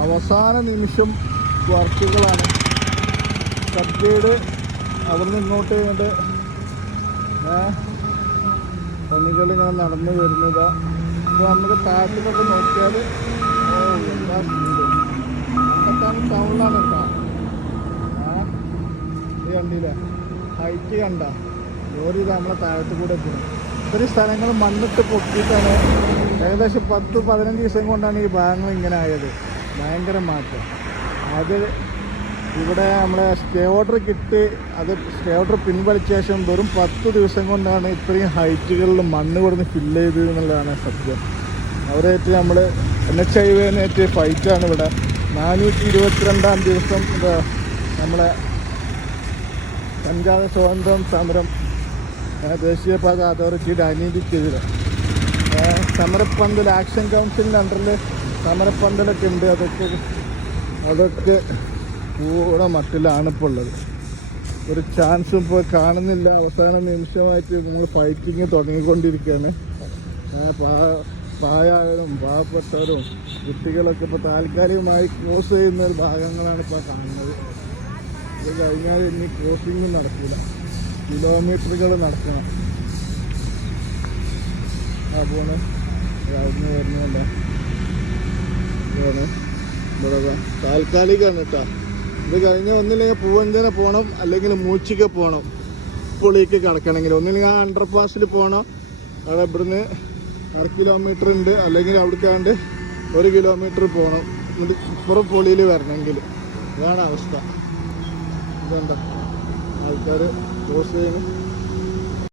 അവസാന നിമിഷം വർക്കുകളാണ്. സബ്ജൈഡ് അവിടുന്ന് ഇങ്ങോട്ട് ഇങ്ങോട്ട് പണികളിങ്ങനെ നടന്നു വരുന്നതാ. അപ്പോൾ നമുക്ക് താഴത്തേക്കൊക്കെ നോക്കിയാൽ എന്താ സ്പീഡ് അങ്ങനത്താണ് ടൗണിലാണ് കേട്ടോ. ഇത് കണ്ടില്ലേ, ഹൈറ്റ് കണ്ട ലോറി ഇത് നമ്മളെ താഴത്ത് കൂടെ എത്തുന്നത്. ഇത്രയും സ്ഥലങ്ങൾ മണ്ണിട്ട് പൊക്കിയിട്ടാണ്. ഏകദേശം 10-15 ദിവസം കൊണ്ടാണ് ഈ ഭാഗങ്ങൾ ഇങ്ങനെ ആയത്. ഭയങ്കര മാറ്റം. അത് ഇവിടെ നമ്മളെ സ്റ്റേ ഓർഡർ കിട്ടി, അത് സ്റ്റേ ഓർഡർ പിൻവലിച്ച ശേഷം വെറും 10 ദിവസം കൊണ്ടാണ് ഇത്രയും ഹൈറ്റുകളിൽ മണ്ണ് കൊടുന്ന് ഫില്ല് ചെയ്തത് എന്നുള്ളതാണ് സത്യം. അവരായിട്ട് നമ്മൾ NH ഫൈറ്റാണ് ഇവിടെ. 422-ാം ദിവസം നമ്മളെ പഞ്ചാബ് സ്വാതന്ത്ര്യ സമരം ദേശീയപാത അതോറിറ്റിയുടെ അനീതിക്കെതിരെ സമരപ്പന്തൽ ആക്ഷൻ കൗൺസിലിൻ്റെ അണ്ടറിൽ സമരപ്പന്തലൊക്കെ ഉണ്ട്. അതൊക്കെ കൂടെ മട്ടിലാണ് ഇപ്പോൾ ഉള്ളത്. ഒരു ചാൻസും ഇപ്പോൾ കാണുന്നില്ല. അവസാന നിമിഷമായിട്ട് നമ്മൾ ഫൈറ്റിങ് തുടങ്ങിക്കൊണ്ടിരിക്കുകയാണ്. പായായാലും പാവപ്പെട്ടവരും കുട്ടികളൊക്കെ ഇപ്പോൾ താൽക്കാലികമായി ക്രോസ് ചെയ്യുന്ന ഭാഗങ്ങളാണ് ഇപ്പോൾ കാണുന്നത്. ഇത് കഴിഞ്ഞാൽ ഇനി ക്രോസിങ് നടക്കില്ല, കിലോമീറ്ററുകൾ നടക്കണം. ആ പോണ് കഴിഞ്ഞ് വരുന്നതല്ലേ ഇവിടെ താൽക്കാലികമാണ് കേട്ടോ. ഇത് കഴിഞ്ഞ് ഒന്നില്ലെങ്കിൽ പൂവഞ്ചന പോകണം, അല്ലെങ്കിൽ മൂച്ചിക്ക പോകണം. പുളിക്ക് കിടക്കണമെങ്കിൽ ഒന്നില്ലെങ്കിൽ ആ അണ്ടർപാസിൽ പോകണം. അവിടെ ഇവിടുന്ന് 1/2 കിലോമീറ്റർ ഉണ്ട്, അല്ലെങ്കിൽ അവിടേക്കാണ്ട് 1 കിലോമീറ്റർ പോകണം. എന്നിട്ട് ഇപ്പുറം പൊളിയിൽ വരണമെങ്കിൽ. ഇതാണ് അവസ്ഥ. ഇതെന്താ ആൾക്കാർ ക്രോസ് ചെയ്യുന്നു.